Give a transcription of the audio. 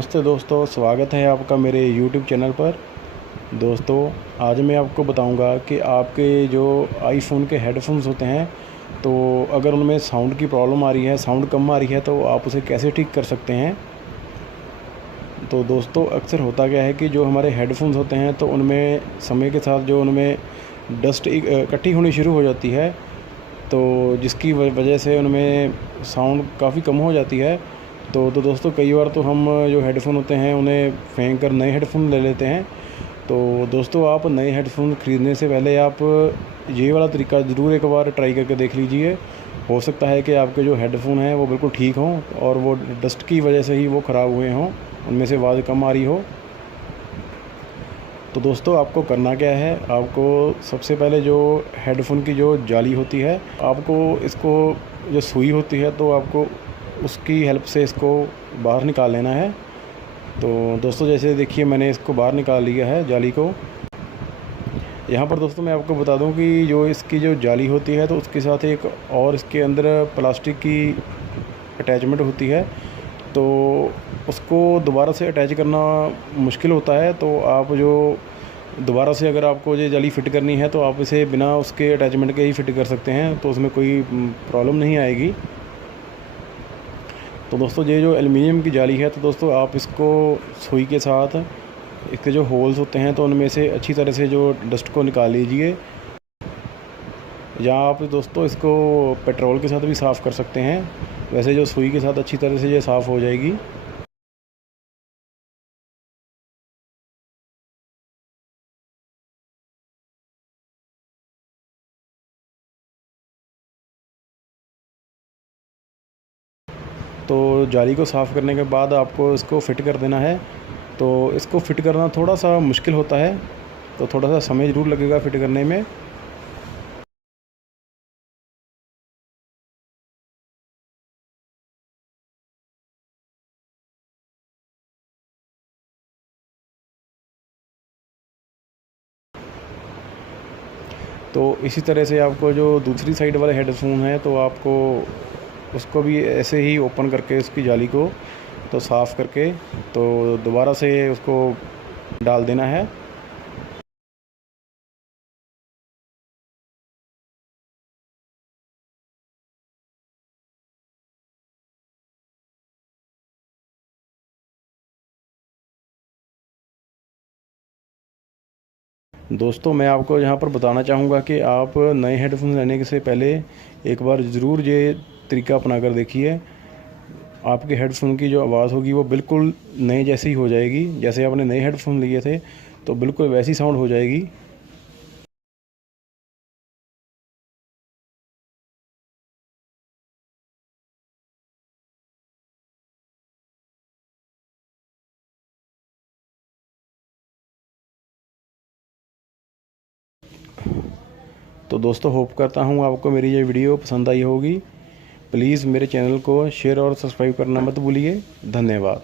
नमस्ते दोस्तों, स्वागत है आपका मेरे YouTube चैनल पर। दोस्तों, आज मैं आपको बताऊंगा कि आपके जो आईफोन के हेडफोन्स होते हैं, तो अगर उनमें साउंड की प्रॉब्लम आ रही है, साउंड कम आ रही है, तो आप उसे कैसे ठीक कर सकते हैं। तो दोस्तों, अक्सर होता क्या है कि जो हमारे हेडफोन्स होते हैं, तो उनमें समय के साथ जो उनमें डस्ट इकट्ठी होनी शुरू हो जाती है, तो जिसकी वजह से उनमें साउंड काफ़ी कम हो जाती है। तो दोस्तों, कई बार तो हम जो हेडफ़ोन होते हैं उन्हें फेंक कर नए हेडफ़ोन ले लेते हैं। तो दोस्तों, आप नए हेडफ़ोन ख़रीदने से पहले आप ये वाला तरीका ज़रूर एक बार ट्राई करके देख लीजिए। हो सकता है कि आपके जो हेडफ़ोन हैं वो बिल्कुल ठीक हों और वो डस्ट की वजह से ही वो ख़राब हुए हों, उनमें से आवाज़ कम आ रही हो। तो दोस्तों, आपको करना क्या है, आपको सबसे पहले जो हेडफ़ोन की जो जाली होती है, आपको इसको जो सुई होती है, तो आपको उसकी हेल्प से इसको बाहर निकाल लेना है। तो दोस्तों, जैसे देखिए मैंने इसको बाहर निकाल लिया है जाली को। यहाँ पर दोस्तों मैं आपको बता दूँ कि जो इसकी जो जाली होती है, तो उसके साथ एक और इसके अंदर प्लास्टिक की अटैचमेंट होती है, तो उसको दोबारा से अटैच करना मुश्किल होता है। तो आप जो दोबारा से अगर आपको ये जाली फ़िट करनी है, तो आप इसे बिना उसके अटैचमेंट के ही फ़िट कर सकते हैं, तो उसमें कोई प्रॉब्लम नहीं आएगी। तो दोस्तों, ये जो एल्युमिनियम की जाली है, तो दोस्तों आप इसको सुई के साथ इसके जो होल्स होते हैं, तो उनमें से अच्छी तरह से जो डस्ट को निकाल लीजिए। या आप दोस्तों इसको पेट्रोल के साथ भी साफ़ कर सकते हैं। वैसे जो सुई के साथ अच्छी तरह से ये साफ़ हो जाएगी। तो जाली को साफ़ करने के बाद आपको इसको फ़िट कर देना है। तो इसको फ़िट करना थोड़ा-सा मुश्किल होता है, तो थोड़ा-सा समय ज़रूर लगेगा फ़िट करने में। तो इसी तरह से आपको जो दूसरी साइड वाले हेडफ़ोन हैं, तो आपको उसको भी ऐसे ही ओपन करके उसकी जाली को तो साफ़ करके तो दोबारा से उसको डाल देना है। दोस्तों, मैं आपको यहाँ पर बताना चाहूँगा कि आप नए हेडफ़ोन लेने से पहले एक बार ज़रूर ये तरीका अपना कर देखिए। आपके हेडफ़ोन की जो आवाज़ होगी वो बिल्कुल नए जैसी ही हो जाएगी। जैसे आपने नए हेडफ़ोन लिए थे, तो बिल्कुल वैसी साउंड हो जाएगी। तो दोस्तों, होप करता हूँ आपको मेरी ये वीडियो पसंद आई होगी। प्लीज़ मेरे चैनल को शेयर और सब्सक्राइब करना मत भूलिए। धन्यवाद।